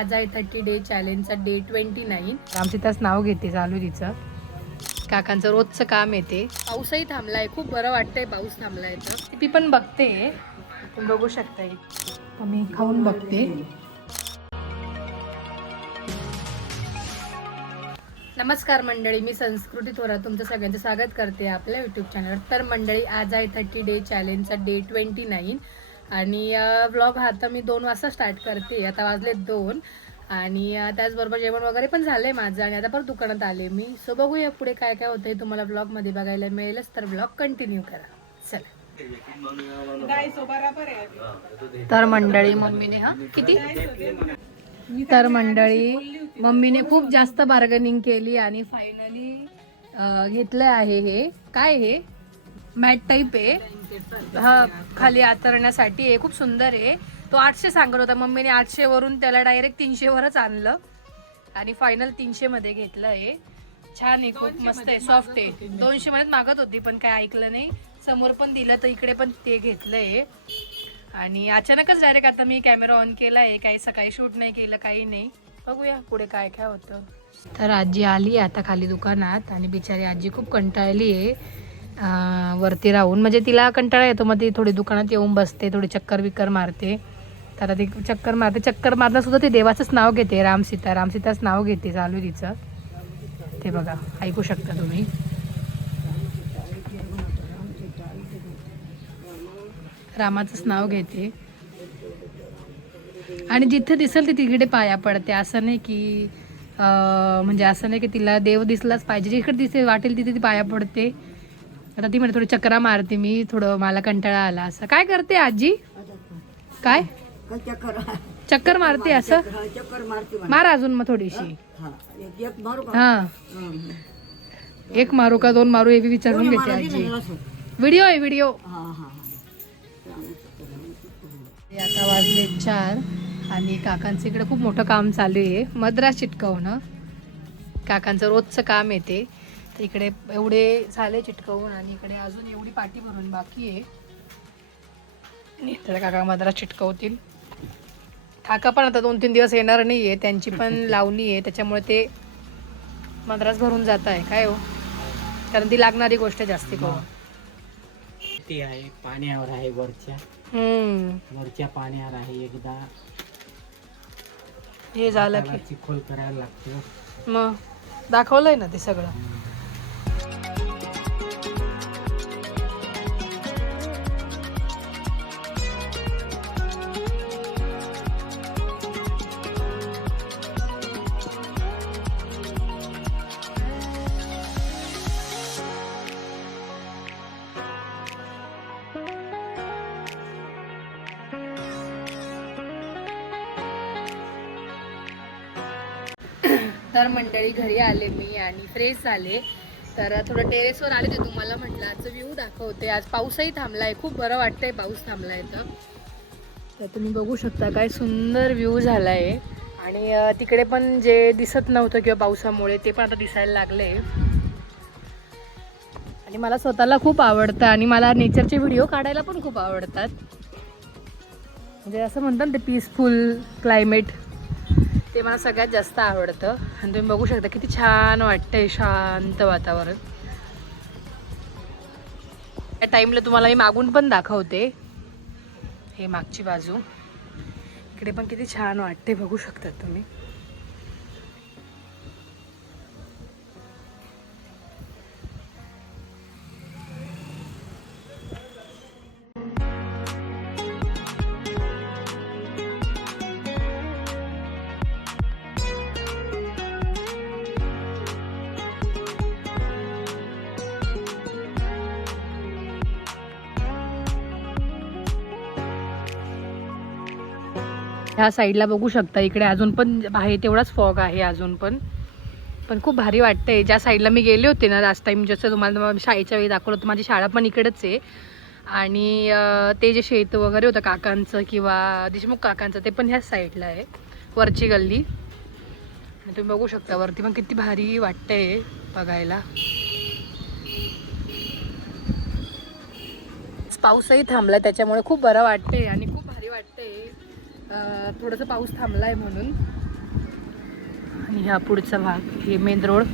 आज आहे 30 day चॅलेंजचा day 29. रामसीताच नाव घेते, चालू तिचं. काकांचं रोजचं काम येते. पाऊसही थांबलाय, खूप बरं वाटतंय पाऊस थांबलाय तर. ती पण बघते, तुम्ही बघू शकता. मी खाऊन बघते. नमस्कार मंडळी, मी संस्कृती थोरात तुमचं सगळ्यांचं स्वागत करते आपल्या यूट्यूब चॅनलवर. तर मंडळी, आज आहे 30 डे चॅलेंजचा डे 29 आणि व्लॉग हा आता मी 2 वाजता स्टार्ट करते. आता वाजले 2 आणि त्याचबरोबर जेवण वगैरे पण झालंय माझं आणि आता परत दुकानात आले मी. सो बघूया पुढे काय काय होतंय, तुम्हाला ब्लॉगमध्ये बघायला मिळेलच, तर ब्लॉग कंटिन्यू करा. चला. तर मंडळी मम्मीने किती तर मंडळी मम्मीने खूप जास्त बार्गेनिंग केली आणि फायनली घेतलं आहे. हे काय, हे मॅट टाईप आहे हा, खाली आतरण्यासाठी आहे. खूप सुंदर आहे. तो 800 सांगत होता, मम्मीने 800 वरून त्याला डायरेक्ट 300 वरच आणलं आणि फायनल 300 मध्ये घेतलं आहे. छान आहे, खूप मस्त आहे, सॉफ्ट आहे. 200 मध्येच मागत होती पण काय ऐकलं नाही. समोर पण दिलं तर इकडे पण ते घेतलंय आणि अचानकच डायरेक्ट आता मी कॅमेरा ऑन केला आहे. काही सकाळी शूट नाही केलं, काही नाही. बघूया पुढे काय काय होतं. तर आजी आली आता खाली दुकानात आणि बिचारी आजी खूप कंटाळली आहे वरती राहून. म्हणजे तिला कंटाळा येतो, मग ती थोडी दुकानात येऊन बसते, थोडी चक्कर बिक्कर मारते. तर ती चक्कर मारते, चक्कर मारता सुद्धा ती देवाचंच नाव घेते, रामसीताच नाव घेते, चालू तिचं. ते बघा, ऐकू शकता तुम्ही. रामाचंच नाव घेते आणि जिथे दिसेल ती तिकडे पाया पडते. असं नाही की म्हणजे असं नाही की तिला देव दिसलाच पाहिजे, जिकडे दिसे वाटेल तिथे ती पाया पडते. आता ती म्हणजे थोडी चक्रा मारते, मी थोडं मला कंटाळा आला. असं काय करते आजी, काय चक्कर मारते? असं मार अजून मग थोडीशी. हा, एक मारू का 2 मारू हे विचारून घेते आजी. व्हिडिओ आहे, व्हिडिओ. आता वाजले 4 आणि काकांचं इकडे खूप मोठं काम चालू आहे, मद्रास चिटकवणं. काकांचं रोजचं काम येते. तर इकडे एवढे झाले चिटकवून आणि इकडे अजून एवढी पाटी भरून बाकी आहे. तर काका मद्रास चिटकवतील. काका पण आता 2-3 दिवस येणार नाही आहे, त्यांची पण लावणी आहे, त्याच्यामुळे ते मद्रास भरून जात आहे. काय हो, कारण ती लागणारी गोष्ट जास्ती करून ती आहे पाण्यावर आहे, वरच्या पाण्यावर आहे. एकदा हे झालं की चिखोल करायला लागतो. मग दाखवलंय ना ते सगळं. तर मंडळी घरी आले मी आणि फ्रेश झाले. तर थोडं टेरेसवर आले, ते तुम्हाला म्हटलं आजचं व्ह्यू दाखवते. आज पाऊसही थांबलाय, खूप बरं वाटतंय पाऊस थांबलाय तर तुम्ही बघू शकता काय सुंदर व्ह्यू झालाय. आणि तिकडे पण जे दिसत नव्हतं किंवा पावसामुळे ते पण आता दिसायला लागले. आणि मला स्वतःला खूप आवडतं आणि मला नेचरचे व्हिडिओ काढायला पण खूप आवडतात. म्हणजे असं म्हणतात ना, ते पीसफुल क्लायमेट, ते मला सगळ्यात जास्त आवडतं. आणि तुम्ही बघू शकता किती छान वाटतंय, शांत वातावरण. या टाईमला तुम्हाला मी मागून पण दाखवते, हे मागची बाजू, इकडे पण किती छान वाटते, बघू शकतात तुम्ही. ह्या साईडला बघू शकता, इकडे अजून पण आहे तेवढाच फॉग आहे अजून पण खूप भारी वाटतंय. ज्या साईडला मी गेले होते ना लास्ट टाइम, जसं तुम्हाला शाळेच्या वेळी दाखवलं होतं, माझी शाळा पण इकडेच आहे. आणि ते जे शेत वगैरे होतं काकांचं किंवा देशमुख काकांचं, ते पण ह्याच साईडला आहे, वरची गल्ली. आणि तुम्ही बघू शकता वरती पण किती भारी वाटतंय बघायला. पाऊसही थांबला त्याच्यामुळे खूप बरं वाटतंय आणि खूप भारी वाटतंय. थोडंसं पाऊस थांबलाय म्हणून. आणि हा पुढचा भाग, हे मेन रोड.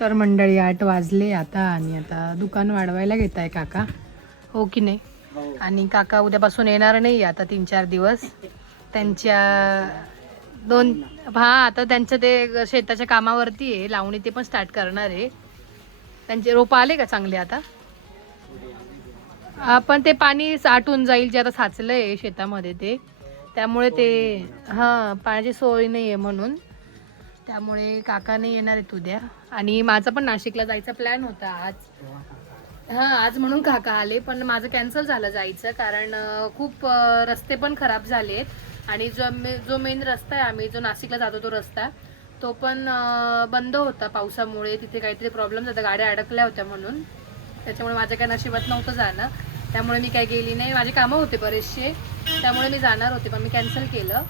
तर मंडळी 8 वाजले आता आणि आता दुकान वाढवायला घेत आहे काका, हो की नाही? आणि काका उद्यापासून येणार नाही आता 3-4 दिवस. त्यांच्या आता त्यांचं ते शेताच्या कामावरती आहे, लावणी ते पण स्टार्ट करणार आहे. त्यांचे रोपं आले का चांगले आता? पण ते पाणी साठून जाईल जे आता साचलं आहे शेतामध्ये ते, त्यामुळे ते पाण्याची सोय नाही आहे म्हणून, त्यामुळे काका नाही येणार आहेत उद्या. आणि माझा पण नाशिकला जायचा प्लॅन होता आज म्हणून काका आले, पण माझं कॅन्सल झालं जायचं, कारण खूप रस्ते पण खराब झाले आहेत. आणि जो मेन रस्ता आहे, आम्ही जो नाशिकला जातो तो रस्ता, तो पण बंद होता पावसामुळे. तिथे काहीतरी प्रॉब्लेम झाला, गाड्या अडकल्या होत्या म्हणून, त्याच्यामुळे माझ्या काय नशिबात नव्हतं जाणं. त्यामुळे मी काय गेली नाही, माझे कामं होते बरेचसे, त्यामुळे मी जाणार होते पण मी कॅन्सल केलं.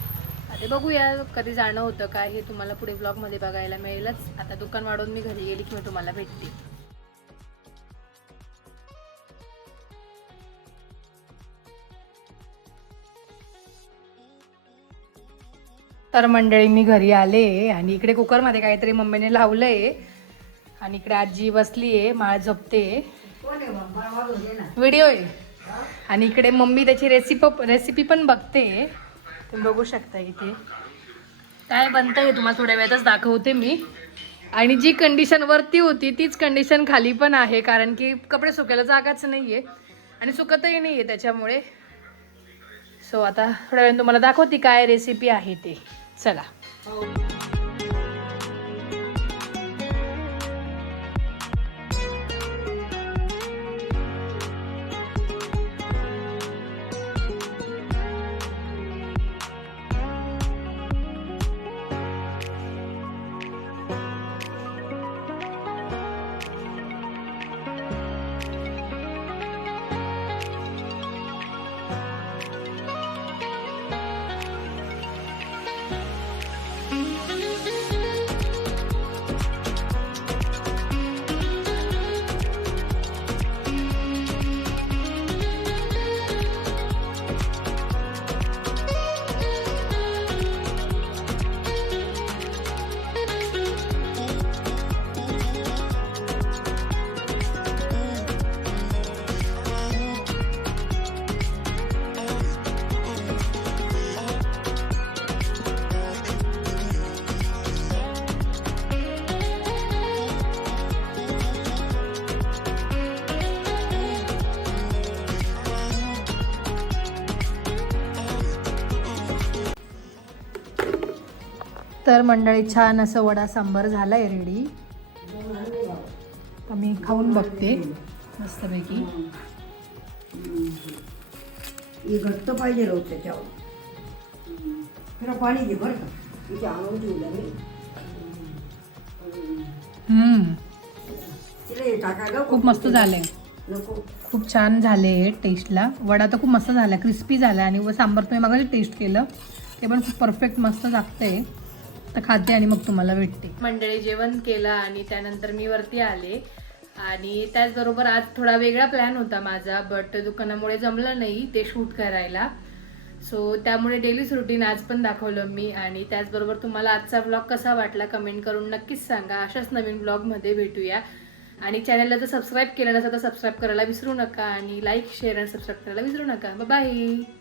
आता बघूया कधी जाणं होतं काय, हे तुम्हाला पुढे ब्लॉगमध्ये बघायला मिळेलच. आता दुकान वाढवून मी घरी गेली की मी तुम्हाला भेटते. तर मंडळी मी घरी आले आणि इकडे कुकरमध्ये काहीतरी मम्मीने लावलंय आणि इकडे आजी बसली आहे, माळ जपते, व्हिडिओ आहे. आणि इकडे मम्मी त्याची रेसिपी पण बघते, तुम्ही बघू शकता इथे काय बनतंय, तुम्हाला थोड्या वेळातच दाखवते मी. आणि जी कंडिशन वरती होती तीच कंडिशन खाली पण आहे, कारण की कपडे सुकायला जागाच नाहीये आणि सुकतही नाहीये त्याच्यामुळे. सो आता थोड्या वेळाने तुम्हाला दाखवते काय रेसिपी आहे ते. चला. तर मंडळी छान असं वडा सांबार झालाय रेडी. तर मी खाऊन बघते मस्तपैकी. घट्ट पाहिजे रोज त्याच्यावर पाणी घे बरं का. खूप मस्त झालंय, खूप छान झाले टेस्टला. वडा तर खूप मस्त झाला, क्रिस्पी झाला. आणि सांबार तुम्ही मगाशी टेस्ट केलं ते पण खूप परफेक्ट मस्त लागतंय. तर खाते आणि मग तुम्हाला भेटते. मंडळी जेवण केलं आणि त्यानंतर मी वरती आले. आणि त्याचबरोबर आज थोडा वेगळा प्लॅन होता माझा, बट दुकानामुळे जमलं नाही ते शूट करायला. सो त्यामुळे डेलीच रुटीन आज पण दाखवलं मी. आणि त्याचबरोबर तुम्हाला आजचा ब्लॉग कसा वाटला कमेंट करून नक्कीच सांगा. अशाच नवीन ब्लॉगमध्ये भेटूया. आणि चॅनलला जर सबस्क्राईब केलं नसेल तर सबस्क्राईब करायला विसरू नका. आणि लाईक शेअर आणि सबस्क्राईब करायला विसरू नका. बाय.